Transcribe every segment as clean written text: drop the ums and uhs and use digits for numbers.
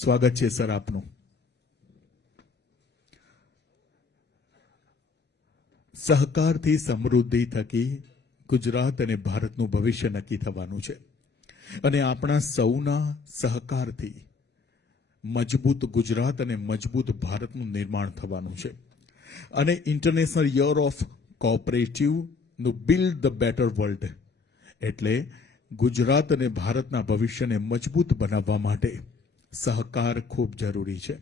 સ્વાગત છે સર આપનું. સહકારથી સમૃદ્ધિ થકી ગુજરાત અને ભારતનું ભવિષ્ય નક્કી થવાનું છે અને આપણા સૌના સહકારથી મજબૂત ગુજરાત અને મજબૂત ભારતનું નિર્માણ થવાનું છે. અને ઇન્ટરનેશનલ યર ઓફ કોઓપરેટિવ નું બિલ્ડ ધ બેટર વર્લ્ડ એટલે ગુજરાત અને ભારતના ભવિષ્યને મજબૂત બનાવવા માટે સહકાર ખૂબ જરૂરી છે.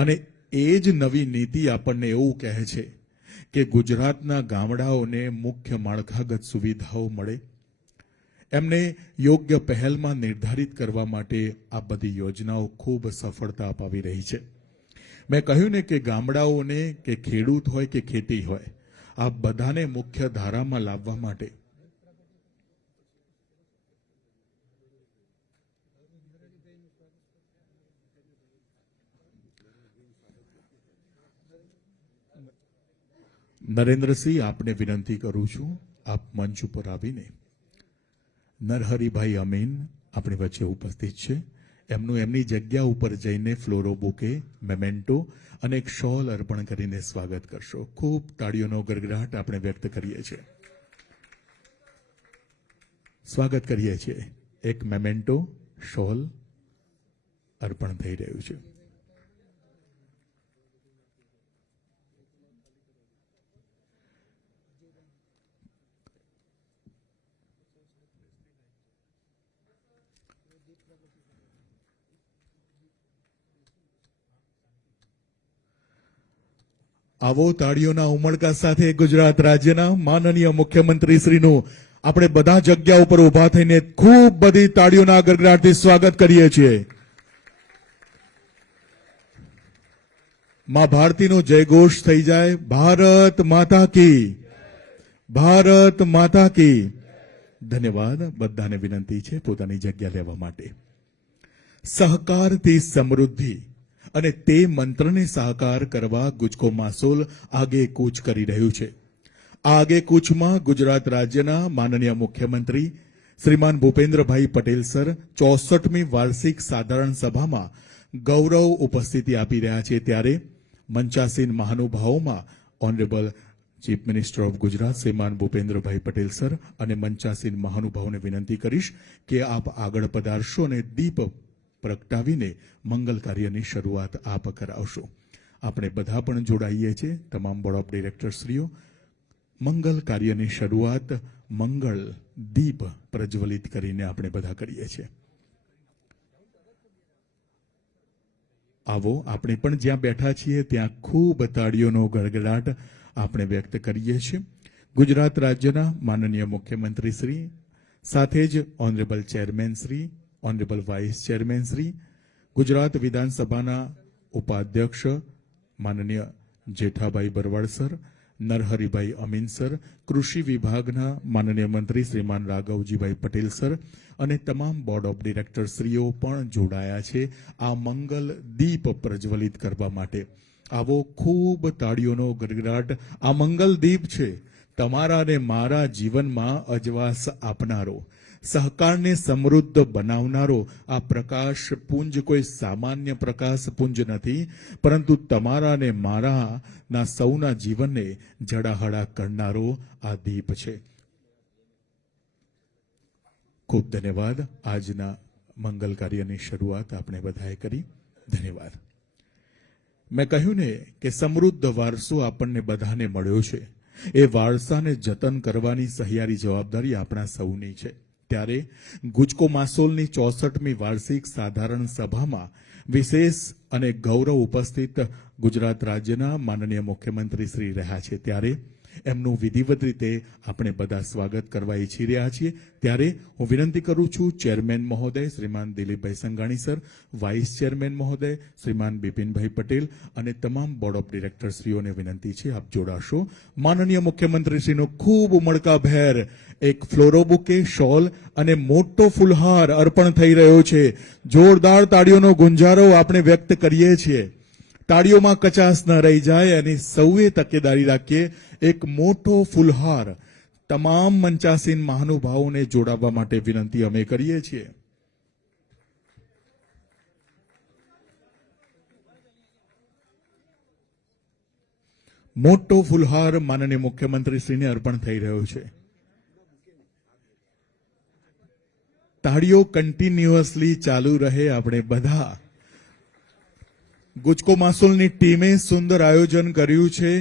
અને એ જ નવી નીતિ આપણને એવું કહે છે કે ગુજરાતના ગામડાઓને મુખ્ય માળખાગત સુવિધાઓ મળે, એમને યોગ્ય પહેલમાં નિર્ધારિત કરવા માટે આ બધી યોજનાઓ ખૂબ સફળતા અપાવી રહી છે. મેં કહ્યું ને કે ગામડાઓને કે ખેડૂત હોય કે ખેતી હોય, આ બધાને મુખ્ય ધારામાં લાવવા માટે નરેન્દ્રસિંહ, આપને વિનંતી કરું છું, આપ મંચ ઉપર આવીને નરહરિભાઈ અમીન આપણી વચ્ચે ઉપસ્થિત છે, એમની જગ્યા ઉપર જઈને ફ્લોરો બુકે, મેમેન્ટો અને એક શોલ અર્પણ કરીને સ્વાગત કરશો. ખૂબ તાળીઓનો ગડગડાટ આપણે વ્યક્ત કરીએ છીએ, સ્વાગત કરીએ છીએ. એક મેમેન્ટો શોલ અર્પણ થઈ રહ્યું છે. આવો તાળીઓના ઉમળકા સાથે ગુજરાત રાજ્યના માનનીય મુખ્યમંત્રી શ્રીનું આપણે બધા જગ્યા ઉપર ઉભા થઈને ખૂબ બધી તાળીઓના ગડગડાટથી સ્વાગત કરીએ છીએ. માં ભારતીનો જયઘોષ થઈ જાય. ભારત માતા કી, ભારત માતા કી. ધન્યવાદ. બધાને વિનંતી છે પોતાની જગ્યા લેવા માટે. સહકારથી સમૃદ્ધિ અને તે મંત્રને સાકાર કરવા ગુજકો માસોલ આગે કૂચ કરી રહ્યું છે. આ આગે કૂચમાં ગુજરાત રાજ્યના માનનીય મુખ્યમંત્રી શ્રીમાન ભૂપેન્દ્રભાઈ પટેલ સર 64મી વાર્ષિક સાધારણ સભામાં ગૌરવ ઉપસ્થિતિ આપી રહ્યા છે. ત્યારે મંચાસીન મહાનુભાવોમાં honourable chief minister of Gujarat Shriman Bhupendrabhai Patel sir અને મંચાસીન મહાનુભાવોને વિનંતી કરીશ કે આપ આગળ પધારશો અને દીપ પ્રગટાવીને મંગલ કાર્યની શરૂઆત આપ કરાવશો. આપણે બધા પણ જોડાઈએ છીએ, તમામ બોર્ડ ઓફ ડિરેક્ટરશ્રીઓ. મંગલ કાર્યની શરૂઆત મંગળ દીપ પ્રજ્વલિત કરીને આપણે બધા કરીએ છીએ. આવો, આપણે પણ જ્યાં બેઠા છીએ ત્યાં ખૂબ તાળીઓનો ગડગડાટ આપણે વ્યક્ત કરીએ છીએ. ગુજરાત રાજ્યના માનનીય મુખ્યમંત્રી શ્રી સાથે જ honourable chairman Shri, honourable vice chairman Shri, Gujarat વિધાનસભાના ઉપાધ્યક્ષ માનનીય જેઠાભાઈ બરવાડ સર, નરહરિભાઈ અમીન સર, કૃષિ વિભાગના માનનીય મંત્રી શ્રીમાન રાઘવજીભાઈ પટેલ સર અને તમામ બોર્ડ ઓફ ડિરેક્ટરશ્રીઓ પણ જોડાયા છે આ મંગલ દીપ પ્રજ્વલિત કરવા માટે. આવો, ખૂબ તાળીઓનો ગડગડાટ. આ મંગલ દીપ છે તમારા અને મારા જીવનમાં અજવાસ આપનારો, સહકારને સમૃદ્ધ બનાવનારો આ પ્રકાશ પુંજ કોઈ સામાન્ય પ્રકાશ પુંજ નથી, પરંતુ તમારા અને મારા ના સૌના જીવનને જડાહળા કરનારો આ દીપ છે. ખૂબ ધન્યવાદ. આજના મંગલ કાર્યની શરૂઆત આપણે બધાએ કરી. ધન્યવાદ. મેં કહ્યું ને કે સમૃદ્ધ વારસો આપણને બધાને મળ્યો છે. એ વારસાને જતન કરવાની સહિયારી જવાબદારી આપણા સૌની છે. ત્યારે ગુજકો માસોલની 64મી વાર્ષિક સાધારણ સભામાં વિશેષ અને ગૌરવ ઉપસ્થિત ગુજરાત રાજ્યના માનનીય મુખ્યમંત્રી શ્રી રહ્યા છે. ત્યારે એમનું વિધિવત રીતે આપણે બધા સ્વાગત કરવા ઈચ્છી રહ્યા છીએ. ત્યારે હું વિનંતી કરું છું ચેરમેન મહોદય શ્રીમાન દિલીપભાઈ સંઘાણી સર, વાઇસ ચેરમેન મહોદય શ્રીમાન બિપિનભાઈ પટેલ અને તમામ બોર્ડ ઓફ ડિરેક્ટરશ્રીઓને વિનંતી છે આપ જોડાશો. માનનીય મુખ્યમંત્રીશ્રીનો ખૂબ ઉમળકાભેર એક ફ્લોરો બુકે, શોલ અને મોટો ફુલહાર અર્પણ થઈ રહ્યો છે. જોરદાર તાળીઓનો ગુંજારો આપણે વ્યક્ત કરીએ છીએ. તાળીઓમાં કચાશ ન રહી જાય એની સૌએ તકેદારી રાખીએ. એક મોટો ફુલહાર તમામ મંચાસીન મહાનુભાવોને જોડાવા માટે વિનંતી અમે કરીએ છીએ. મોટો ફુલહાર માનનીય મુખ્યમંત્રીશ્રીને અર્પણ થઈ રહ્યો છે. તાળીઓ કન્ટિન્યુઅસલી ચાલુ રહે. આપણે બધા ગુજકો માસોલની ટીમે સુંદર આયોજન કર્યું છે.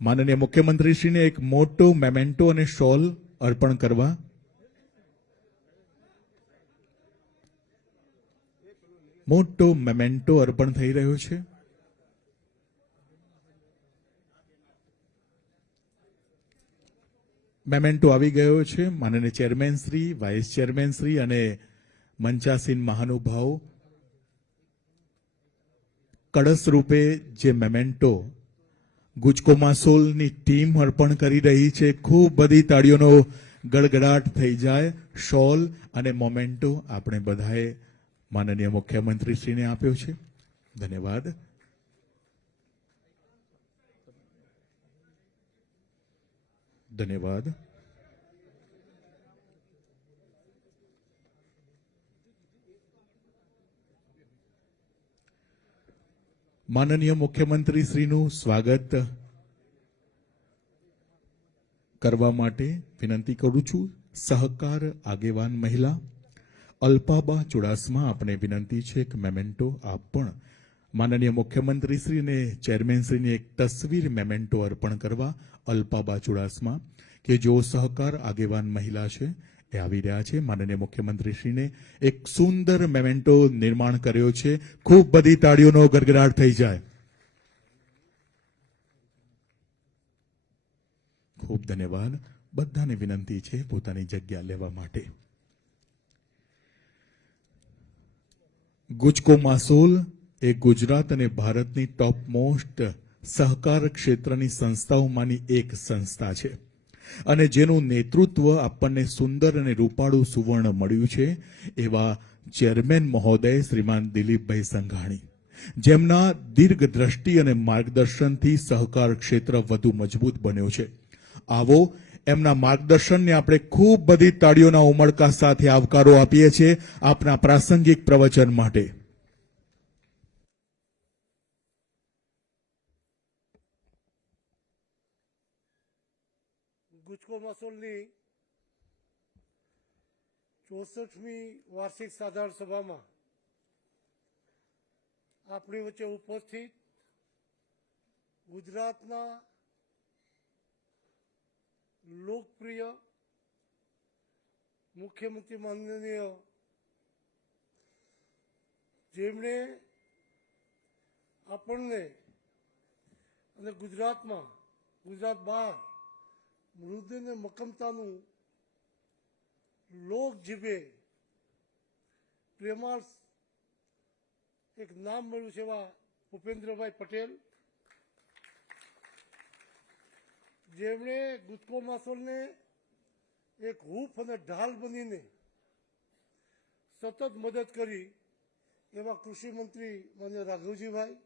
માનનીય મુખ્યમંત્રીશ્રીને એક મોટો મેમેન્ટો અને શોલ અર્પણ કરવા. મોટો મેમેન્ટો અર્પણ થઈ રહ્યો છે. મેમેન્ટો આવી ગયો છે. માનનીય chairman Shri, vice chairman Shri અને મંચાસીન મહાનુભાવ કળશ રૂપે જે મેમેન્ટો ગુજકો માસોલની ટીમ અર્પણ કરી રહી છે. ખૂબ બધી તાળીઓનો ગડગડાટ થઈ જાય. શોલ અને મોમેન્ટો આપણે બધાએ માનનીય મુખ્યમંત્રીશ્રીને આપ્યો છે. ધન્યવાદ. ધન્યવાદ. માનનીય મુખ્યમંત્રીશ્રીનું સ્વાગત કરવા માટે વિનંતી કરું છું સહકાર આગેવાન મહિલા અલ્પાબા ચુડાસમા. આપણે વિનંતી છે કે મેમેન્ટો આપ પણ માનનીય મુખ્યમંત્રીશ્રી અને ચેરમેનશ્રીની એક તસવીર મેમેન્ટો અર્પણ કરવા. અલ્પાબા ચુડાસમા કે જો સહકાર આગેવાન મહિલા છે એ આવી રહ્યા છે. માનનીય મુખ્યમંત્રીશ્રીને એક સુંદર મેમેન્ટો નિર્માણ કર્યો છે. ખૂબ બધી તાળીઓનો ગડગડાટ થઈ જાય. ખૂબ ધન્યવાદ. બધાને વિનંતી છે પોતાની જગ્યા લેવા માટે. ગુજકો માસોલ એ ગુજરાત અને ભારતની ટોપ મોસ્ટ સહકાર ક્ષેત્રની સંસ્થાઓમાંની એક સંસ્થા છે અને જેનું નેતૃત્વ આપણને સુંદર અને રૂપાળું સુવર્ણ મળ્યું છે એવા ચેરમેન મહોદય શ્રીમાન દિલીપભાઈ સંઘાણી, જેમના દીર્ઘ દ્રષ્ટિ અને માર્ગદર્શનથી સહકાર ક્ષેત્ર વધુ મજબૂત બન્યો છે. આવો એમના માર્ગદર્શનને આપણે ખૂબ બધી તાળીઓના ઉમળકા સાથે આવકારો આપીએ છીએ આપના પ્રાસંગિક પ્રવચન માટે. ગુજકો માસોલની 64મી વાર્ષિક સાધારણ સભામાં આપણી વચ્ચે ઉપસ્થિત ગુજરાતના લોકપ્રિય મુખ્યમંત્રી માનનીય જેમણે આપણને અને ગુજરાતમાં ગુજરાત બહાર મૃદુ અને મક્કમતાનું લોક જીભે પ્રેમાળ એક નામ મળ્યું છે એવા ભૂપેન્દ્રભાઈ પટેલ, જેમણે ગુજકો માસોલને એક હૂફ અને ઢાલ બનીને સતત મદદ કરી એવા કૃષિ મંત્રી માન્ય રાઘવજીભાઈ.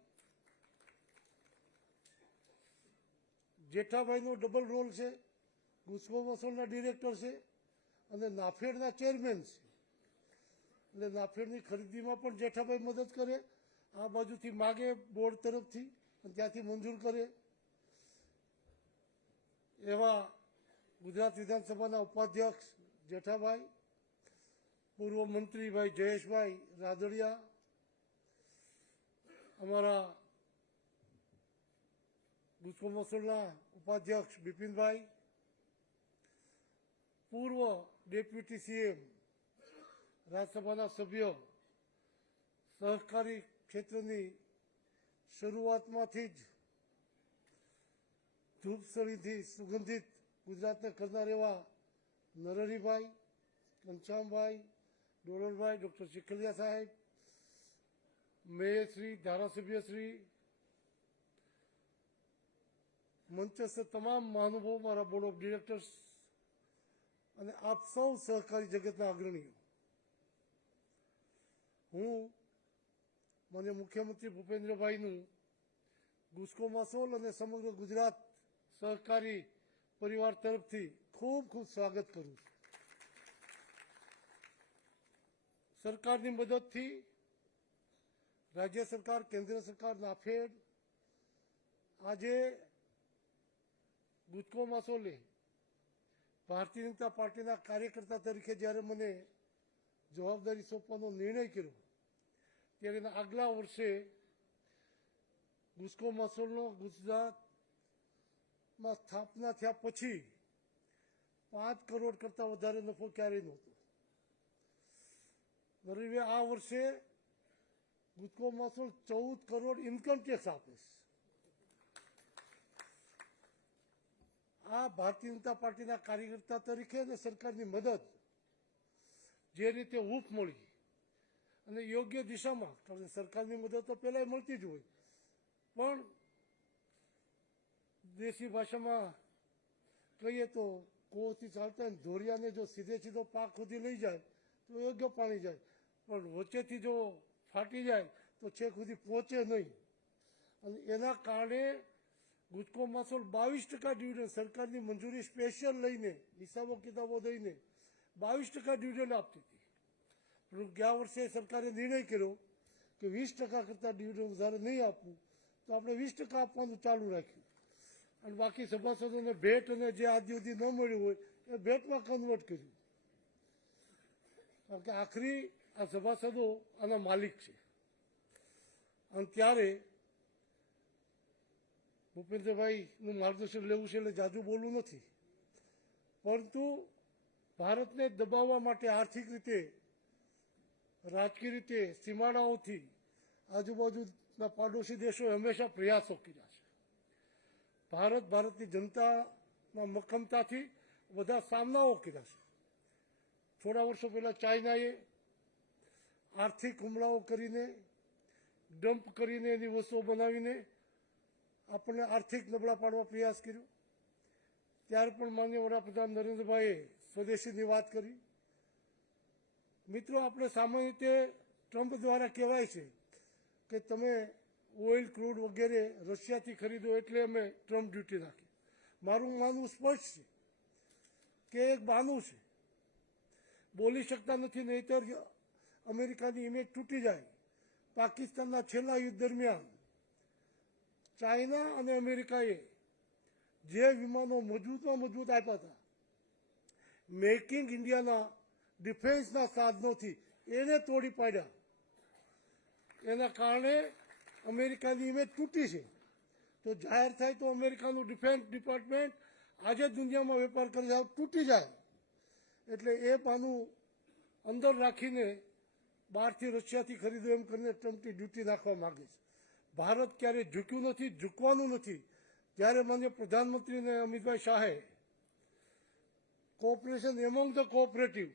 જેઠાભાઈનો ડબલ રોલ છે, ગુજકો માસોલના ડિરેક્ટર છે અને નાફેડના ચેરમેન છે. એટલે નાફેડની ખરીદીમાં પણ જેઠાભાઈ મદદ કરે, આ બાજુથી માગે બોર્ડ તરફથી અને ત્યાંથી મંજૂર કરે એવા ગુજરાત વિધાનસભાના ઉપાધ્યક્ષ જેઠાભાઈ, પૂર્વ મંત્રી ભાઈ જયેશભાઈ રાદડિયા, અમારા ગુજકો માસોલના ઉપાધ્યક્ષ બિપિનભાઈ, પૂર્વ ડેપ્યુટી સીએમ, રાજ્યસભાના સભ્ય, સહકારી ક્ષેત્રની શરૂઆતમાંથી જ ધૂપસળીથી સુગંધિત ગુજરાતને કરનાર એવા નરહરીભાઈ, ઘનશ્યામભાઈ, ડોલરભાઈ, ડૉક્ટર ચીખલિયા સાહેબ, મેયરશ્રી, ધારાસભ્યશ્રી, મંચસ્થ તમામ મહાનુભાવો, મારા બોર્ડ ઓફ ડિરેક્ટર્સ અને આપ સૌ સહકારી જગતના અગ્રણીઓ, હું માન્ય મુખ્યમંત્રી ભૂપેન્દ્રભાઈનું ગુજકો માસોલ અને સમગ્ર ગુજરાત સહકારી પરિવાર તરફથી ખૂબ ખૂબ સ્વાગત કરું છું. સરકારની મદદથી રાજ્ય સરકાર, કેન્દ્ર સરકાર, નાફેડ આજે ગુજકો માસોલે ભારતીય જનતા પાર્ટીના કાર્યકર્તા તરીકે જ્યારે મને જવાબદારી સોંપવાનો નિર્ણય કર્યો ત્યારે એના આગલા વર્ષે ગુજકો માસોલનો ગુજરાતમાં સ્થાપના થયા પછી 5 કરોડ કરતાં વધારે નફો ક્યારેય નહોતો. ગરીબે આ વર્ષે ગુજકો માસોલ 14 કરોડ ઇન્કમ ટેક્સ આપે છે. આ ભારતીય જનતા પાર્ટીના કાર્યકર્તા તરીકે અને સરકારની મદદ જે રીતે હૂંફ મળી અને યોગ્ય દિશામાં, કારણ કે સરકારની મદદ તો પહેલાં મળતી જ હોય, પણ દેશી ભાષામાં કહીએ તો કોથી ચાલતા ને ધોરિયાને જો સીધો પાક સુધી લઈ જાય તો યોગ્ય પાણી જાય, પણ વચ્ચેથી જો ફાટી જાય તો છેક સુધી પહોંચે નહીં. અને એના કારણે ગુજકો માસોલ 22% ડિવિડન્ડ સરકારની મંજૂરી સ્પેશિયલ લઈને હિસાબો કિતાબો દઈને 22% ડિવિડન્ડ આપતી હતી. પણ ગયા વર્ષે સરકારે નિર્ણય કર્યો કે 20% કરતાં ડિવિડન્ડ વધારે નહીં આપવું, તો આપણે 20% આપવાનું ચાલુ રાખ્યું અને બાકી સભાસદોને ભેટ અને જે આજ સુધી ન મળ્યું હોય એ ભેટમાં કન્વર્ટ કર્યું. કારણ કે આખરી આ સભાસદો આના માલિક છે. અને ત્યારે ભૂપેન્દ્રભાઈનું માર્ગદર્શન લેવું છે એટલે જાજુ બોલવું નથી, પરંતુ ભારતને દબાવવા માટે આર્થિક રીતે, રાજકીય રીતે, સીમાડાઓથી આજુબાજુના પાડોશી દેશોએ હંમેશા પ્રયાસો કર્યા છે. ભારતની જનતાના મક્કમતાથી બધા સામનાઓ કર્યા છે. થોડા વર્ષો પહેલાં ચાઇનાએ આર્થિક હુમલાઓ કરીને, ડમ્પ કરીને, એની વસ્તુઓ બનાવીને આપણને આર્થિક નબળા પાડવા પ્રયાસ કર્યો. ત્યારે પણ માનનીય વડાપ્રધાન નરેન્દ્રભાઈએ સ્વદેશીની વાત કરી. મિત્રો, આપણે સામાન્ય રીતે ટ્રમ્પ દ્વારા કહેવાય છે કે તમે ઓઇલ, ક્રૂડ વગેરે રશિયાથી ખરીદો એટલે અમે ટ્રમ્પ ડ્યુટી નાખી. મારું માનવું સ્પષ્ટ છે કે એક બહાનું છે. બોલી શકતા નથી, નહીંતર અમેરિકાની ઇમેજ તૂટી જાય. પાકિસ્તાનના છેલ્લા યુદ્ધ દરમિયાન ચાઇના અને અમેરિકાએ જે વિમાનો મજબૂતમાં મજબૂત આપ્યા હતા, મેકિંગ ઇન્ડિયાના ડિફેન્સના સાધનોથી એને તોડી પાડ્યા. એના કારણે અમેરિકાની ઇમેજ તૂટી છે. તો જાહેર થાય તો અમેરિકાનું ડિફેન્સ ડિપાર્ટમેન્ટ આજે દુનિયામાં વેપાર કરી જાય તૂટી જાય. એટલે એ પાનું અંદર રાખીને બહારથી રશિયાથી ખરીદો એમ કરીને ટ્રમ્પની ડ્યુટી નાખવા માગે છે. ભારત ક્યારેય ઝૂક્યું નથી, ઝૂકવાનું નથી. જ્યારે માન્ય પ્રધાનમંત્રી અને અમિતભાઈ શાહે કોઓપરેશન એમોંગ ધ કોઓપરેટિવ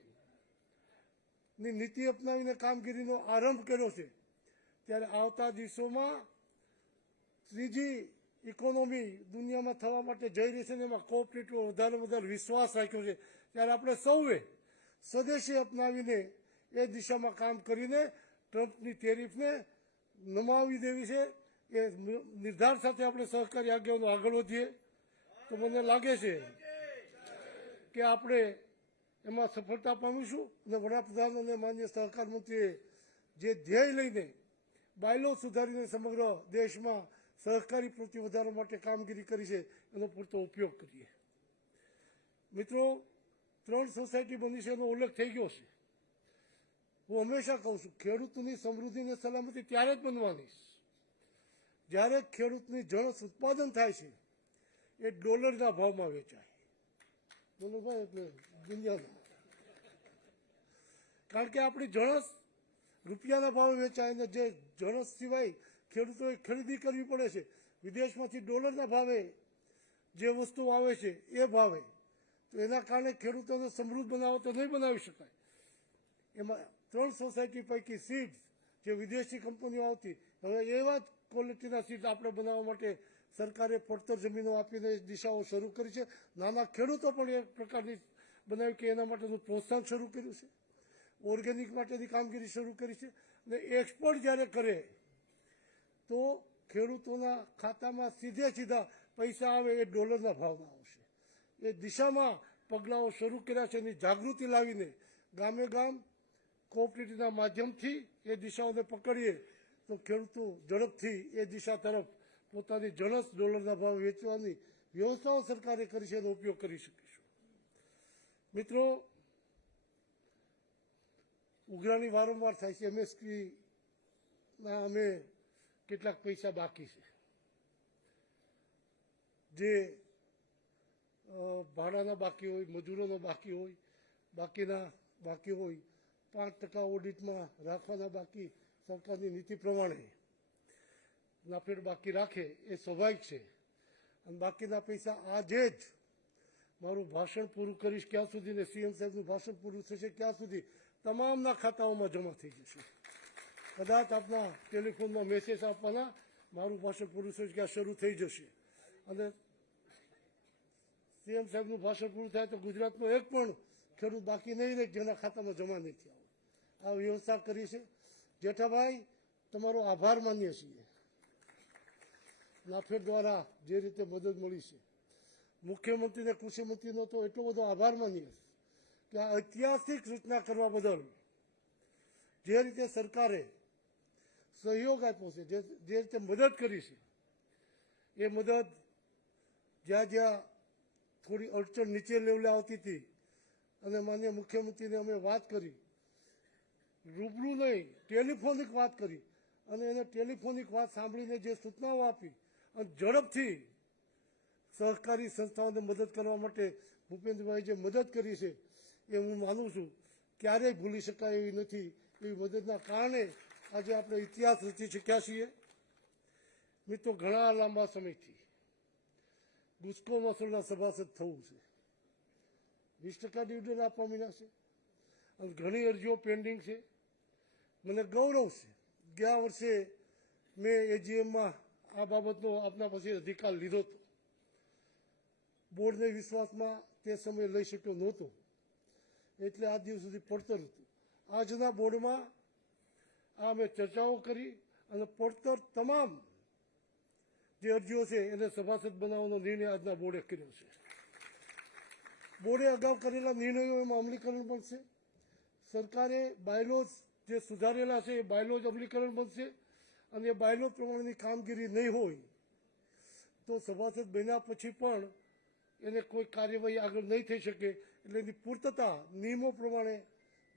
ની નીતિ અપનાવીને કામગીરીનો આરંભ કર્યો છે, ત્યારે આવતા દિવસોમાં ત્રીજી ઇકોનોમી દુનિયામાં થવા માટે જઈ રહી છે ને એમાં કોઓપરેટિવ વધારે વિશ્વાસ રાખ્યો છે. ત્યારે આપણે સૌએ સ્વદેશી અપનાવીને એ દિશામાં કામ કરીને ટ્રમ્પની ટેરિફને નમાવી દેવી છે. એ નિર્ધાર સાથે આપણે સહકારી આગેવાનો આગળ વધીએ તો મને લાગે છે કે આપણે એમાં સફળતા પામીશું. અને વડાપ્રધાન અને માન્ય સહકાર મંત્રીએ જે ધ્યેય લઈને બાયલો સુધારીને સમગ્ર દેશમાં સહકારી પ્રવૃત્તિ વધારવા માટે કામગીરી કરી છે એનો પૂરતો ઉપયોગ કરીએ. મિત્રો, 3 સોસાયટી બની છે એનો ઉલ્લેખ થઈ ગયો છે. હું હંમેશા કહું છું, ખેડૂતોની સમૃદ્ધિ અને સલામતી ત્યારે જ બનવાની જ્યારે ખેડૂતની જણસ ઉત્પાદન થાય છે એ ડોલરના ભાવમાં વેચાય. ડોલર એટલે દુનિયામાં, કારણ કે આપણી જણસ રૂપિયાના ભાવે વેચાય અને જે જણસ સિવાય ખેડૂતોએ ખરીદી કરવી પડે છે વિદેશમાંથી ડોલરના ભાવે જે વસ્તુ આવે છે એ ભાવે. તો એના કારણે ખેડૂતોને સમૃદ્ધ બનાવો તો નહીં બનાવી શકાય. એમાં 3 સોસાયટી પૈકી સીડ્સ જે વિદેશી કંપનીઓ આવતી, હવે એવા જ ક્વોલિટીના સીડ આપણે બનાવવા માટે સરકારે પડતર જમીનો આપીને દિશાઓ શરૂ કરી છે. નાના ખેડૂતો પણ એક પ્રકારની બનાવી કે એના માટેનું પ્રોત્સાહન શરૂ કર્યું છે. ઓર્ગેનિક માટેની કામગીરી શરૂ કરી છે. અને એક્સપોર્ટ જ્યારે કરે તો ખેડૂતોના ખાતામાં સીધા પૈસા આવે એ ડોલરના ભાવમાં આવશે. એ દિશામાં પગલાઓ શરૂ કર્યા છે. એની જાગૃતિ લાવીને ગામે ગામ કોઓપરેટિવના માધ્યમથી એ દિશાઓને પકડીએ તો ખેડૂતો ઝડપથી એ દિશા તરફ પોતાની જણસ ડોલરના ભાવે વેચવાની વ્યવસ્થાઓ સરકારે કરી છે એનો ઉપયોગ કરી શકીશું. મિત્રો, ઉઘરાણી વારંવાર થાય છે. MSPના અમે કેટલાક પૈસા બાકી છે, જે ભાડાના બાકી હોય, મજૂરોનો બાકી હોય, બાકી હોય 5% ઓડિટમાં રાખવાના બાકી સરકારની નીતિ પ્રમાણે નાફેડ બાકી રાખે એ સ્વાભાવિક છે. અને બાકીના પૈસા આજે જ મારું ભાષણ પૂરું કરીશ ક્યાં સુધી ને CM સાહેબનું ભાષણ પૂરું થશે ક્યાં સુધી તમામના ખાતાઓમાં જમા થઈ જશે. કદાચ આપના ટેલિફોનમાં મેસેજ આપવાના, મારું ભાષણ પૂરું થશે ત્યાં શરૂ થઈ જશે. અને CM સાહેબનું ભાષણ પૂરું થાય તો ગુજરાતનો એક પણ ખેડૂત બાકી નહીં રહે જેના ખાતામાં જમા નહીં થયા હોય. આ વ્યવસ્થા કરી છે. જેઠાભાઈ, તમારો આભાર માનીએ છીએ. નાફેડ દ્વારા જે રીતે મદદ મળી છે, મુખ્યમંત્રી અને કૃષિ મંત્રીનો તો એટલો બધો આભાર માનીએ કે આ ઐતિહાસિક સૂચના કરવા બદલ જે રીતે સરકારે સહયોગ આપ્યો છે, જે રીતે મદદ કરી છે, એ મદદ જ્યાં થોડી અડચણ નીચે લેવલે આવતી હતી અને માનનીય મુખ્યમંત્રીને અમે વાત કરી, રૂબરૂ નહીં ટેલિફોનિક વાત કરી અને એને ટેલિફોનિક વાત સાંભળીને જે સૂચનાઓ આપી અને ઝડપથી સહકારી સંસ્થાઓને મદદ કરવા માટે ભૂપેન્દ્રભાઈ જે મદદ કરી છે એ હું માનું છું ક્યારેય ભૂલી શકાય એવી નથી. એવી મદદના કારણે આજે આપણે ઇતિહાસ રચી શક્યા છીએ. મિત્રો, ઘણા લાંબા સમયથી ગુસ્કો મસૂલના સભાસદ થવું છે. 20% ડિવિડન્ડ આપવા માંડ્યા છે અને ઘણી અરજીઓ પેન્ડિંગ છે. મને ગૌરવ છે, ગયા વર્ષે મેં AGMમાં આ બાબતનો આપના પછી અધિકાર લીધો હતો. બોર્ડને વિશ્વાસમાં તે સમયે લઈ શક્યો નહોતો, એટલે આજ દિવસ સુધી પડતર હતું. આજના બોર્ડમાં આ અમે ચર્ચાઓ કરી અને પડતર તમામ જે અરજીઓ છે એને સભાસદ બનાવવાનો નિર્ણય આજના બોર્ડે કર્યો છે. બોર્ડે અગાઉ કરેલા નિર્ણયો એમાં અમલીકરણ બનશે. સરકારે બાયલોઝ જે સુધારેલા છે એ બાયલોઝ અમલીકરણ બનશે અને એ બાયલોઝ પ્રમાણેની કામગીરી નહીં હોય તો સભાસદ બન્યા પછી પણ એને કોઈ કાર્યવાહી આગળ નહીં થઈ શકે. એટલે એની પૂર્તતા નિયમો પ્રમાણે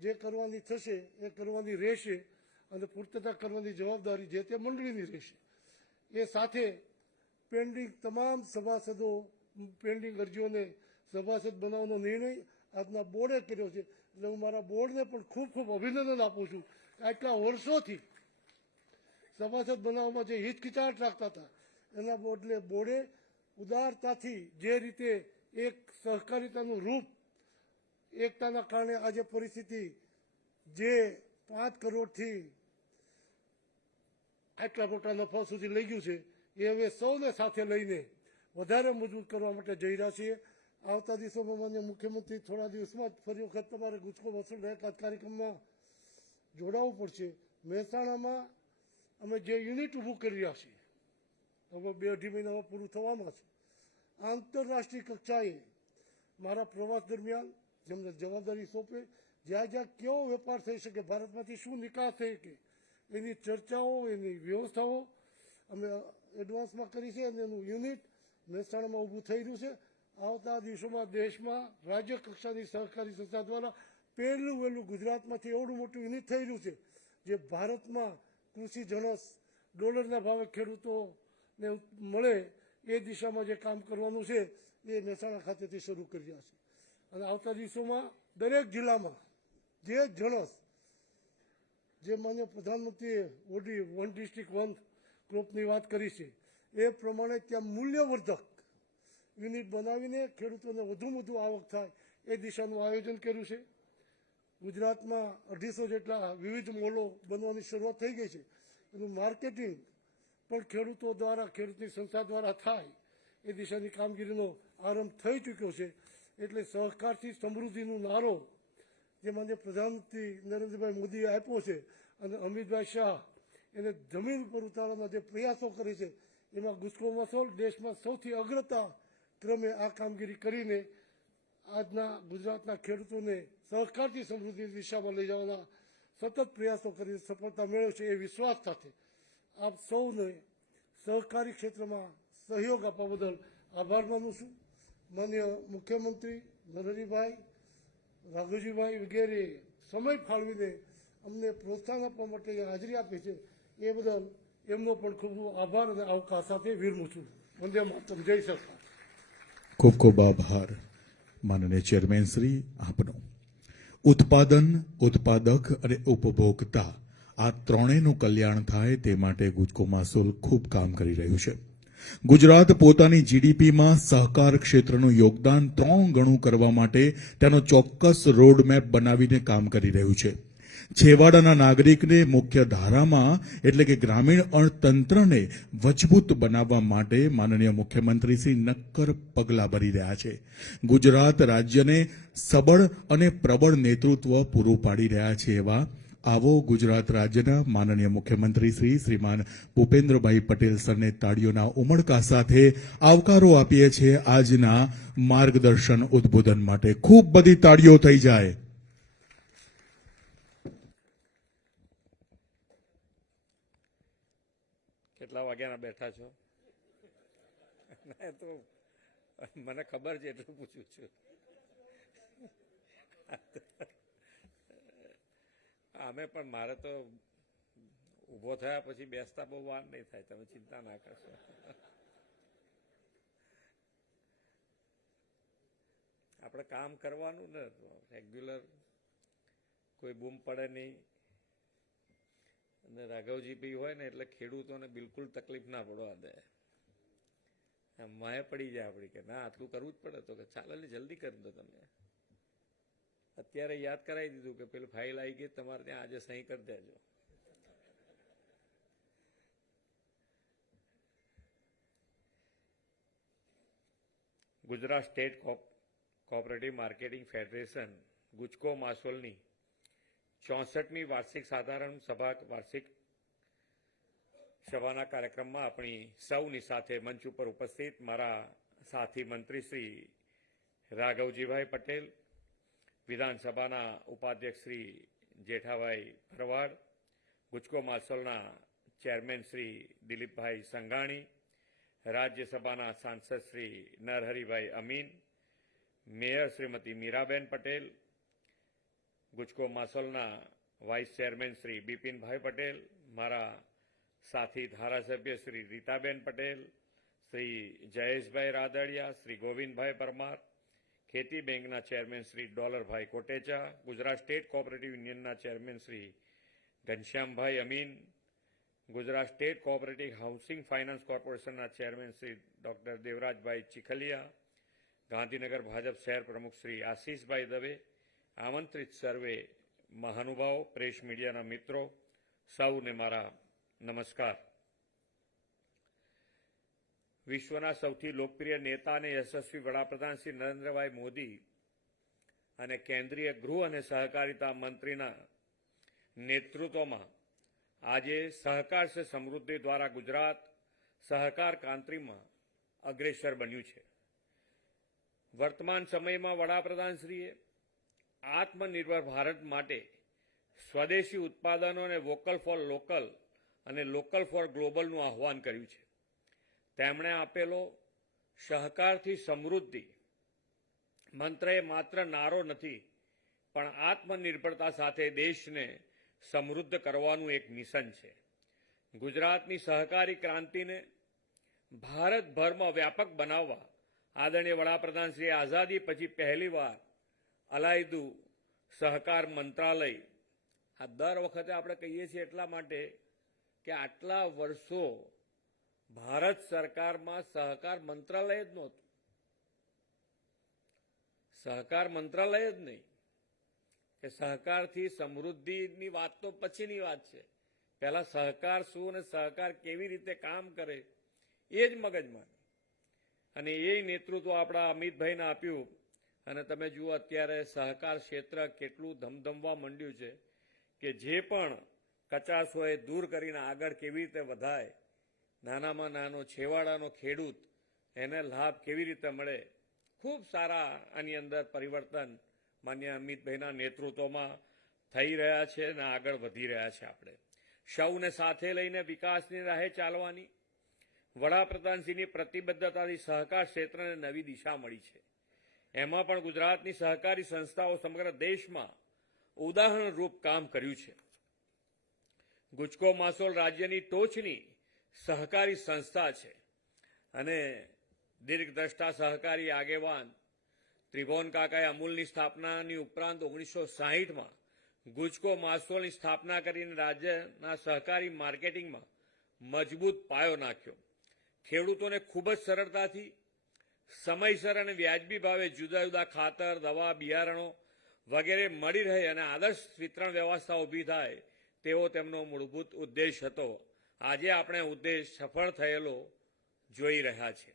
જે કરવાની થશે એ કરવાની રહેશે અને પૂર્તતા કરવાની જવાબદારી જે તે મંડળીની રહેશે. એ સાથે પેન્ડિંગ તમામ સભાસદો પેન્ડિંગ અરજીઓને સભાસદ બનાવવાનો નિર્ણય આજના બોર્ડે કર્યો છે. એટલે હું મારા બોર્ડને પણ ખૂબ ખૂબ અભિનંદન આપું છું. આટલા વર્ષોથી સભાસદ બનાવવામાં જે હિચકિચાટ રાખતા હતા એના બદલે બોર્ડે ઉદારતાથી જે રીતે એક સહકારિતાનું રૂપ, એકતાના કારણે આજે પરિસ્થિતિ જે 5 કરોડથી આટલા મોટા નફા સુધી લઈ ગયું છે એ હવે સૌને સાથે લઈને વધારે મજબૂત કરવા માટે જઈ રહ્યા છીએ. આવતા દિવસોમાં માન્ય મુખ્યમંત્રી થોડા દિવસમાં જ ફરી વખત તમારે ગુજકો વસૂલ એકાદ કાર્યક્રમમાં જોડાવવું પડશે. મહેસાણામાં અમે જે યુનિટ ઊભું કરી રહ્યા છીએ, હવે 2-2.5 મહિનામાં પૂરું થવામાં છે. આંતરરાષ્ટ્રીય કક્ષાએ મારા પ્રવાસ દરમિયાન જેમને જવાબદારી સોંપે, જ્યાં જ્યાં કેવો વેપાર થઈ શકે, ભારતમાંથી શું નિકાસ થઈ શકે, એની ચર્ચાઓ, એની વ્યવસ્થાઓ અમે એડવાન્સમાં કરી છે અને એનું યુનિટ મહેસાણામાં ઊભું થઈ રહ્યું છે. આવતા દિવસોમાં દેશમાં રાજ્ય કક્ષાની સહકારી સંસ્થા દ્વારા પહેલું વહેલું ગુજરાતમાંથી એવડું મોટું યુનિટ થઈ રહ્યું છે જે ભારતમાં કૃષિ જણસ ડોલરના ભાવે ખેડૂતોને મળે એ દિશામાં જે કામ કરવાનું છે એ મહેસાણા ખાતેથી શરૂ કરી રહ્યા છે. અને આવતા દિવસોમાં દરેક જિલ્લામાં જે જણસ જે માન્ય પ્રધાનમંત્રીએ ઓડી 1 ડિસ્ટ્રિક્ટ 1 ક્રોપની વાત કરી છે એ પ્રમાણે ત્યાં મૂલ્યવર્ધક યુનિટ બનાવીને ખેડૂતોને વધુમાં વધુ આવક થાય એ દિશાનું આયોજન કર્યું છે. ગુજરાતમાં 250 જેટલા વિવિધ મોલો બનવાની શરૂઆત થઈ ગઈ છે. એનું માર્કેટિંગ પણ ખેડૂતો દ્વારા, ખેડૂતની સંસ્થા દ્વારા થાય એ દિશાની કામગીરીનો આરંભ થઈ ચૂક્યો છે. એટલે સહકારથી સમૃદ્ધિનો નારો જે માન્ય પ્રધાનમંત્રી નરેન્દ્રભાઈ મોદીએ આપ્યો છે અને અમિતભાઈ શાહ એને જમીન પર ઉતારવાના જે પ્રયાસો કરે છે એમાં ગુજકો મસોલ દેશમાં સૌથી અગ્રતા ક્રમે આ કામગીરી કરીને આજના ગુજરાતના ખેડૂતોને સહકારથી સમૃદ્ધિની દિશામાં લઈ જવાના સતત પ્રયાસો કરી સફળતા મેળવશે એ વિશ્વાસ સાથે આપ સૌને સહકારી ક્ષેત્રમાં સહયોગ આપવા બદલ આભાર માનું છું. માન્ય મુખ્યમંત્રી નરહરીભાઈ, રાઘવજીભાઈ વગેરે સમય ફાળવીને અમને પ્રોત્સાહન આપવા માટે હાજરી આપી છે, એ બદલ એમનો પણ ખૂબ ખૂબ આભાર અને આવકાર સાથે વિરમું છું. વંદે માતરમ. જય સરકાર. ખૂબ ખૂબ આભાર માનનીય ચેરમેન શ્રી આપનો. ઉત્પાદન, ઉત્પાદક અને ઉપભોક્તા આ ત્રણેયનું કલ્યાણ થાય તે માટે ગુજકો મહાસોલ ખૂબ કામ કરી રહ્યું છે. ગુજરાત પોતાની જીડીપીમાં સહકાર ક્ષેત્રનું યોગદાન 3 ગણું કરવા માટે તેનો ચોક્કસ રોડમેપ બનાવીને કામ કરી રહ્યું છે. છેવાડાના નાગરિકને મુખ્ય ધારામાં એટલે કે ગ્રામીણ અર્થતંત્રને મજબૂત બનાવવા માટે માનનીય મુખ્યમંત્રી શ્રી નક્કર પગલાં ભરી રહ્યા છે. ગુજરાત રાજ્યને સબળ અને પ્રબળ નેતૃત્વ પૂરું પાડી રહ્યા છે. એવા આવો ગુજરાત રાજ્યના માનનીય મુખ્યમંત્રી શ્રીમાન ભૂપેન્દ્રભાઈ પટેલ સરને તાળીઓના ઉમળકા સાથે આવકારો આપીએ છીએ આજના માર્ગદર્શન ઉદ્બોધન માટે. ખૂબ બધી તાળીઓ થઈ જાય. કેટલા વાગ્યાના બેઠા છો? તો મને ખબર છે એટલું પૂછું છું. અમે પણ મારે તો ઊભો થયા પછી બેસતા બહુ વાર નહીં થાય, તમે ચિંતા ના કરશો. આપણે કામ કરવાનું ને રેગ્યુલર, કોઈ બૂમ પડે નહીં. અને રાઘવજી ભાઈ હોય ને એટલે ખેડૂતોને બિલકુલ તકલીફ ના પડવા દે. માએ પડી જાય આપણી કે ના આટલું કરવું જ પડે, તો કે ચાલો ને જલ્દી કરી દો. તમે અત્યારે યાદ કરાવી દીધું કે પેલું ફાઇલ આવી ગઈ તમારે ત્યાં, આજે સહી કરી દેજો. Gujarat state cooperative marketing federation ગુજકો માસોલની 64મી વાર્ષિક સાધારણ વાર્ષિક સભાના કાર્યક્રમમાં આપણી સૌની સાથે મંચ ઉપર ઉપસ્થિત મારા સાથી મંત્રી શ્રી રાઘવજીભાઈ પટેલ, વિધાનસભાના ઉપાધ્યક્ષ શ્રી જેઠાભાઈ ભરવાડ, ગુજકો માસોલના ચેરમેન શ્રી દિલીપભાઈ સંઘાણી, રાજ્યસભાના સાંસદ Shri નરહરીભાઈ Amin, mayor Shrimati Miraben Patel, ગુજકો માસોલના vice chairman Shri બિપિનભાઈ Patel, મારા સાથી ધારાસભ્ય શ્રી રીતાબેન પટેલ, શ્રી જયેશભાઈ રાદડિયા, શ્રી ગોવિંદભાઈ પરમાર, ખેતી બેંકના chairman Shri Dolarbhai Kotecha, Gujarat state cooperative યુનિયનના chairman Shri Ghanshyambhai Amin, Gujarat state cooperative housing finance કોર્પોરેશનના ચેરમેન શ્રી ડોક્ટર દેવરાજભાઈ ચીખલિયા, ગાંધીનગર ભાજપ શહેર પ્રમુખ શ્રી આશીષભાઈ દવે, આમંત્રિત સર્વે મહાનુભાવો, પ્રેસ મીડિયાના મિત્રો, સૌને મારા નમસ્કાર. વિશ્વના સૌથી લોકપ્રિય નેતા અને યશસ્વી વડાપ્રધાન શ્રી નરેન્દ્રભાઈ મોદી અને કેન્દ્રીય ગૃહ અને સહકારિતા મંત્રીના નેતૃત્વમાં આજે સહકાર સે સમૃદ્ધિ દ્વારા ગુજરાત સહકાર ક્રાંતિમાં અગ્રેસર બન્યું છે. વર્તમાન સમયમાં વડાપ્રધાનશ્રીએ આત્મનિર્ભર ભારત માટે સ્વદેશી ઉત્પાદનો અને વોકલ ફોર લોકલ અને લોકલ ફોર ગ્લોબલનું આહ્વાન કર્યું છે. તેમણે આપેલો સહકારથી સમૃદ્ધિ મંત્ર એ માત્ર નારો નથી, પણ આત્મનિર્ભરતા સાથે દેશને સમૃદ્ધ કરવાનું એક મિશન છે. ગુજરાતની સહકારી ક્રાંતિને ભારતભરમાં વ્યાપક બનાવવા આદરણીય વડાપ્રધાન શ્રી આઝાદી પછી પહેલીવાર અલાયદું સહકાર મંત્રાલય, આ દર વખતે આપણે કહીએ છીએ એટલા માટે કે આટલા વર્ષો ભારત સરકારમાં સહકાર મંત્રાલય જ નહોતું. સહકાર મંત્રાલય જ નહીં, કે સહકારથી સમૃદ્ધિની વાત તો પછીની વાત છે. પહેલા સહકાર શું અને સહકાર કેવી રીતે કામ કરે એ જ મગજમાં. અને એ નેતૃત્વ આપણા અમિતભાઈને આપ્યું. અને તમે જુઓ અત્યારે સહકાર ક્ષેત્ર કેટલું ધમધમવા માંડ્યું છે કે જે પણ કચાશ હોય દૂર કરીને આગળ કેવી રીતે વધાય, નાનામાં નાનો છેવાડાનો ખેડૂત એને લાભ કેવી રીતે મળે, ખૂબ સારા આની અંદર પરિવર્તન માન્ય અમિતભાઈના નેતૃત્વમાં થઈ રહ્યા છે અને આગળ વધી રહ્યા છે. આપણે સૌને સાથે લઈને વિકાસની રાહે ચાલવાની, વડાપ્રધાનશ્રીની પ્રતિબદ્ધતાથી સહકાર ક્ષેત્રને નવી દિશા મળી છે. એમાં પણ ગુજરાતની સહકારી સંસ્થાઓ સમગ્ર દેશમાં ઉદાહરણરૂપ કામ કર્યું છે. ગુજકો માસોલ રાજ્યની ટોચની સહકારી સંસ્થા છે અને દીર્ઘદ્રષ્ટા સહકારી આગેવાન ત્રિભુવન કાકાએ અમૂલની સ્થાપનાની ઉપરાંત 1960માં ગુજકો માસોલની સ્થાપના કરીને રાજ્યના સહકારી માર્કેટિંગમાં મજબૂત પાયો નાખ્યો. ખેડૂતોને ખૂબ જ સરળતાથી સમયસર અને વ્યાજબી ભાવે જુદા જુદા ખાતર, દવા, બિયારણો વગેરે મળી રહે અને આદર્શ વિતરણ વ્યવસ્થા ઊભી થાય તેવો તેમનો મૂળભૂત ઉદ્દેશ હતો. આજે આપણે ઉદ્દેશ સફળ થયેલો જોઈ રહ્યા છીએ.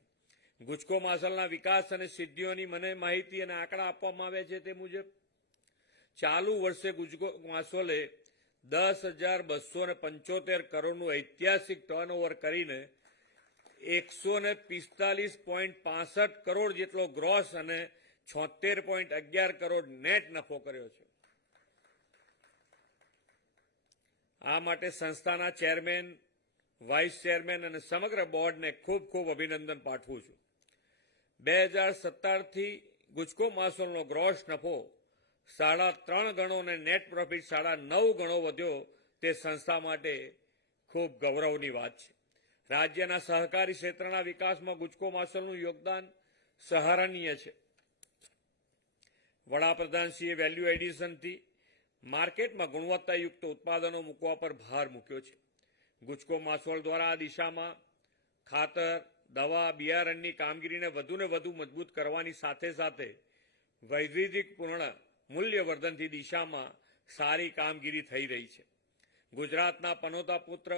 ગુજકો માસોલના વિકાસ અને સિદ્ધિઓની મને માહિતી અને આંકડા આપવામાં આવ્યા છે તે મુજબ ચાલુ વર્ષે ગુજકો માસોલે 10,275 કરોડનું ઐતિહાસિક ટર્નઓવર કરીને 145.65 કરોડ જેટલો ગ્રોસ અને 76.11 કરોડ નેટ નફો કર્યો છે. આ માટે સંસ્થાના ચેરમેન, વાઇસ ચેરમેન અને સમગ્ર બોર્ડને ખૂબ ખૂબ અભિનંદન પાઠવું છું. 2017થી ગુજકો માસોલનો ગ્રોસ નફો 3.5 ગણો અને નેટ પ્રોફિટ 9.5 ગણો વધ્યો તે સંસ્થા માટે ખૂબ ગૌરવની વાત છે. રાજ્યના સહકારી ક્ષેત્રના વિકાસમાં ગુજકો માસોલનું યોગદાન સરાહનીય છે. વડાપ્રધાનશ્રીએ વેલ્યુ એડિશનથી માર્કેટમાં ગુણવત્તાયુક્ત ઉત્પાદનો મૂકવા પર ભાર મૂક્યો છે. ગુજકો માસોલ દ્વારા આ દિશામાં ખાતર, દવા, બિયારણની કામગીરીને વધુને વધુ મજબૂત કરવાની સાથે સાથે વૈવિધ્યપૂર્ણ મૂલ્યવર્ધનની દિશામાં સારી કામગીરી થઈ રહી છે. ગુજરાતના પનોતા પુત્ર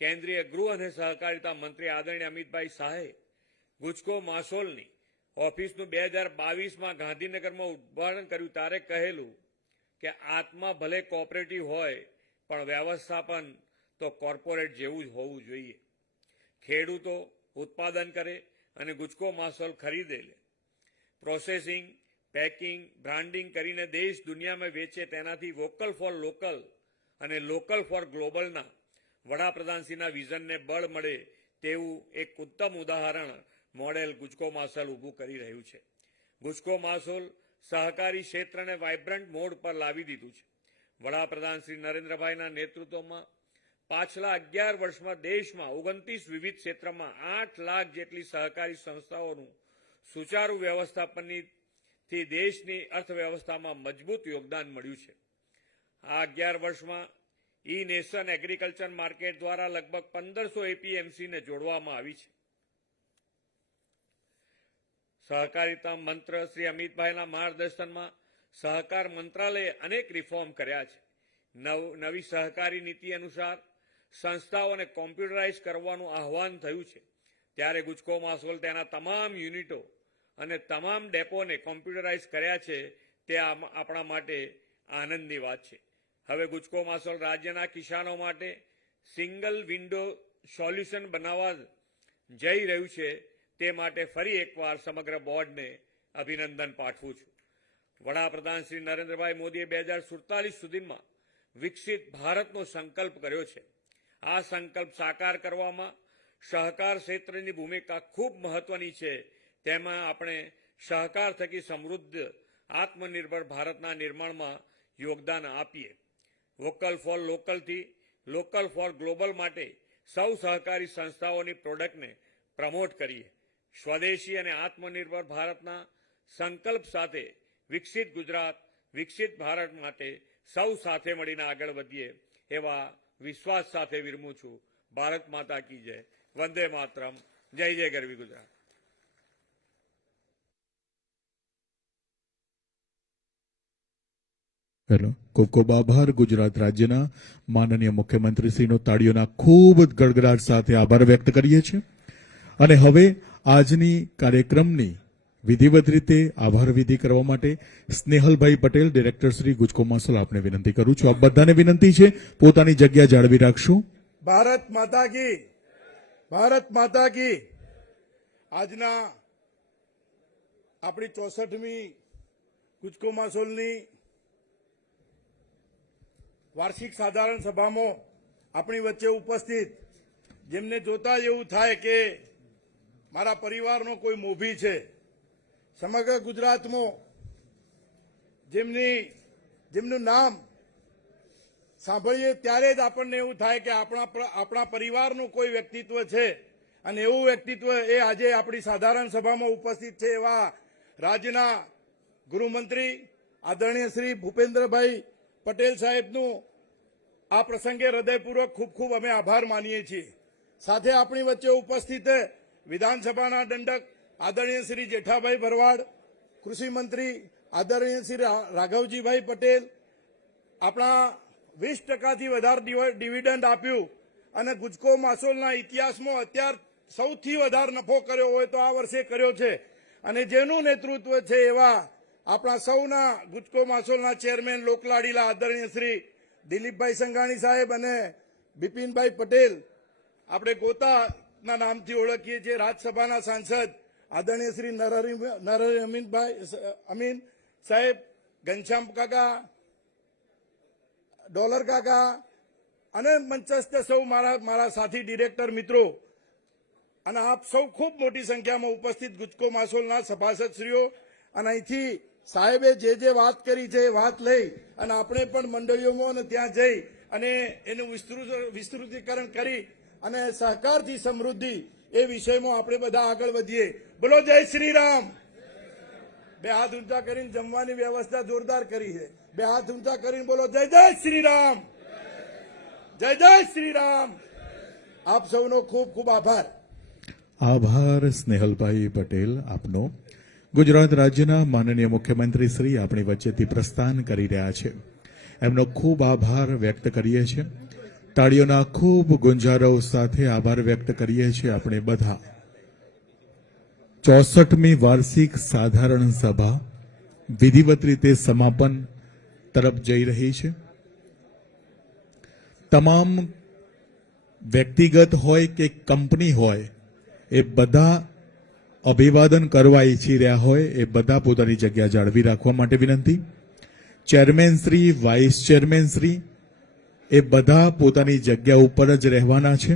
કેન્દ્રીય ગૃહ અને સહકારિતા મંત્રી આદરણીય અમિતભાઈ શાહે ગુજકો માસોલની ઓફિસનું 2022માં ગાંધીનગરમાં ઉદ્ઘાટન કર્યું ત્યારે કહેલું કે આત્મા ભલે કોઓપરેટિવ હોય પણ વ્યવસ્થાપન તો કોર્પોરેટ જેવું જ હોવું જોઈએ. ખેડૂતો ઉત્પાદન કરે અને ગુજકો માસોલ ખરીદે લે, પ્રોસેસિંગ, પેકિંગ, બ્રાન્ડિંગ કરીને દેશ દુનિયામાં વેચે તેનાથી વોકલ ફોર લોકલ અને લોકલ ફોર ગ્લોબલના વડાપ્રધાનશ્રીના વિઝનને બળ મળે તેવું એક ઉત્તમ ઉદાહરણ મોડેલ ગુજકો માસોલ ઊભું કરી રહ્યું છે. ગુજકો માસોલ સહકારી ક્ષેત્રને વાઇબ્રન્ટ મોડ પર લાવી દીધું છે. વડાપ્રધાન શ્રી નરેન્દ્રભાઈના નેતૃત્વમાં પાછલા 11 વર્ષમાં દેશમાં 29 વિવિધ ક્ષેત્રમાં 8 લાખ જેટલી સહકારી સંસ્થાઓનું સુચારુ વ્યવસ્થાપનથી દેશની અર્થવ્યવસ્થામાં મજબૂત યોગદાન મળ્યું છે. આ 11 વર્ષમાં ઈ નેશન એગ્રીકલ્ચર માર્કેટ દ્વારા લગભગ 1500 એપીએમસીને જોડવામાં આવી છે. સહકારિતા મંત્ર શ્રી અમિતભાઈના માર્ગદર્શનમાં સહકાર મંત્રાલયે અનેક રિફોર્મ કર્યા છે. નવી સહકારી નીતિ અનુસાર સંસ્થાઓને કોમ્પ્યુટરાઇઝ કરવાનું આહવાન થયું છે. ત્યારે ગુજકો માસોલ તેના તમામ યુનિટો અને તમામ ડેપોને કોમ્પ્યુટરાઇઝ કર્યા છે તે આપણા માટે આનંદની વાત છે. હવે ગુજકો માસોલ રાજ્યના કિસાનો માટે સિંગલ વિન્ડો સોલ્યુશન બનાવવા જઈ રહ્યું છે તે માટે ફરી એકવાર સમગ્ર બોર્ડને અભિનંદન પાઠવું છું. વડાપ્રધાન શ્રી નરેન્દ્રભાઈ મોદીએ 2047 સુધીમાં વિકસિત ભારતનો સંકલ્પ કર્યો છે. આ સંકલ્પ સાકાર કરવામાં સહકાર ક્ષેત્રની ભૂમિકા ખૂબ મહત્વની છે. તેમાં આપણે સહકાર થકી સમૃદ્ધ આત્મનિર્ભર ભારતના નિર્માણમાં યોગદાન આપીએ. વોકલ ફોર લોકલથી લોકલ ફોર ગ્લોબલ માટે સૌ સહકારી સંસ્થાઓની પ્રોડક્ટને પ્રમોટ કરીએ. સ્વદેશી અને આત્મનિર્ભર ભારતના સંકલ્પ સાથે વિકસિત ગુજરાત, વિકસિત ભારત માટે સૌ સાથે મળીને આગળ વધીએ એવા વિશ્વાસ સાથે વિરમું છું. ભારત માતા કી જય. વંદે માતરમ. જય જય ગરવી ગુજરાત. હેલો, ખૂબ ખૂબ આભાર. ગુજરાત રાજ્યના માનનીય મુખ્યમંત્રીશ્રીનો તાળીઓના ખૂબ જ ગડગડાટ સાથે આભાર વ્યક્ત કરીએ છીએ. અને હવે આજની કાર્યક્રમની વિધિવત રીતે આભાર વિધિ કરવા માટે સ્નેહલભાઈ પટેલ, ડિરેક્ટર શ્રી ગુજકો માસોલ, આપને વિનંતી કરું છું. આપ બધાને વિનંતી છે પોતાની જગ્યા જાળવી રાખશું. ભારત માતા કી, ભારત માતા કી. આજના આપણી 64મી ગુજકો માસોલની વાર્ષિક સાધારણ સભામાં આપણી વચ્ચે ઉપસ્થિત જેમને જોતા જ એવું થાય કે મારા પરિવારનો કોઈ મોભી છે. સમગ્ર ગુજરાતમાં જેમનું નામ સાંભળીએ ત્યારે જ આપણને એવું થાય કે આપણા પરિવારનું કોઈ વ્યક્તિત્વ છે, અને એવું વ્યક્તિત્વ એ આજે આપણી સાધારણ સભામાં ઉપસ્થિત છે એવા રાજ્યના ગૃહમંત્રી આદરણીય શ્રી ભૂપેન્દ્રભાઈ પટેલ સાહેબનું આ પ્રસંગે હૃદયપૂર્વક ખૂબ ખૂબ અમે આભાર માનીએ છીએ. સાથે આપણી વચ્ચે ઉપસ્થિત વિધાનસભાના દંડક આદરણીય શ્રી જેઠાભાઈ ભરવાડ, કૃષિ મંત્રી આદરણીય શ્રી રાઘવજીભાઈ પટેલ, આપણા 20%થી વધારે ડિવિડન્ડ આપ્યું અને ગુજકો માસોલના ઇતિહાસમાં અત્યાર સૌથી વધારે નફો કર્યો હોય તો આ વર્ષે કર્યો છે, અને જેનું નેતૃત્વ છે એવા આપણા સૌના ગુજકો માસોલના ચેરમેન લોકલાડીલા આદરણીય શ્રી દિલીપભાઈ સંઘાણી સાહેબ અને બિપિનભાઈ પટેલ, આપણે ગોતાના નામથી ઓળખીએ છીએ, રાજ્યસભાના સાંસદ આદરણીય શ્રી નરહરી અમીન સાહેબ, ઘનશ્યામ કાકા, ડોલર કાકા અને મંચસ્થ સૌ મારા સાથી ડિરેક્ટર મિત્રો અને આપ સૌ ખૂબ મોટી સંખ્યામાં ઉપસ્થિત ગુજકો માસોલના સભાસદશ્રીઓ, અને અહીંથી સાહેબે જે વાત કરી છે એ વાત લઈ અને આપણે પણ મંડળીઓમાં અને ત્યાં જઈ અને એનું વિસ્તૃતીકરણ કરી અને સહકારથી સમૃદ્ધિ એ વિષયમાં આપણે બધા આગળ વધીએ. બોલો જય શ્રી રામ. બે હાથ ઊંચા કરીને જમવાની વ્યવસ્થા જોરદાર કરી છે. બે હાથ ઊંચા કરીને બોલો જય જય શ્રી રામ, જય જય શ્રી રામ. આપ સૌનો ખૂબ ખૂબ આભાર. આભાર સ્નેહલભાઈ પટેલ આપનો. ગુજરાત રાજ્યના માનનીય મુખ્યમંત્રી શ્રી આપણી વચ્ચેથી પ્રસ્થાન કરી રહ્યા છે, એમનો ખૂબ આભાર વ્યક્ત કરીએ છીએ. તાળીઓના ખૂબ ગુંજારવ સાથે આભાર વ્યક્ત કરીએ છીએ આપણે બધા. 64મી વાર્ષિક સાધારણ સભા વિધિવત રીતે સમાપન તરફ જઈ રહી છે. તમામ વ્યક્તિગત હોય કે કંપની હોય એ બધા અભિવાદન કરવા ઈચ્છી રહ્યા હોય એ બધા પોતાની જગ્યા જાળવી રાખવા માટે વિનંતી. Chairman Shri, vice chairman Shri એ બધા પોતાની જગ્યા ઉપર જ રહેવાના છે.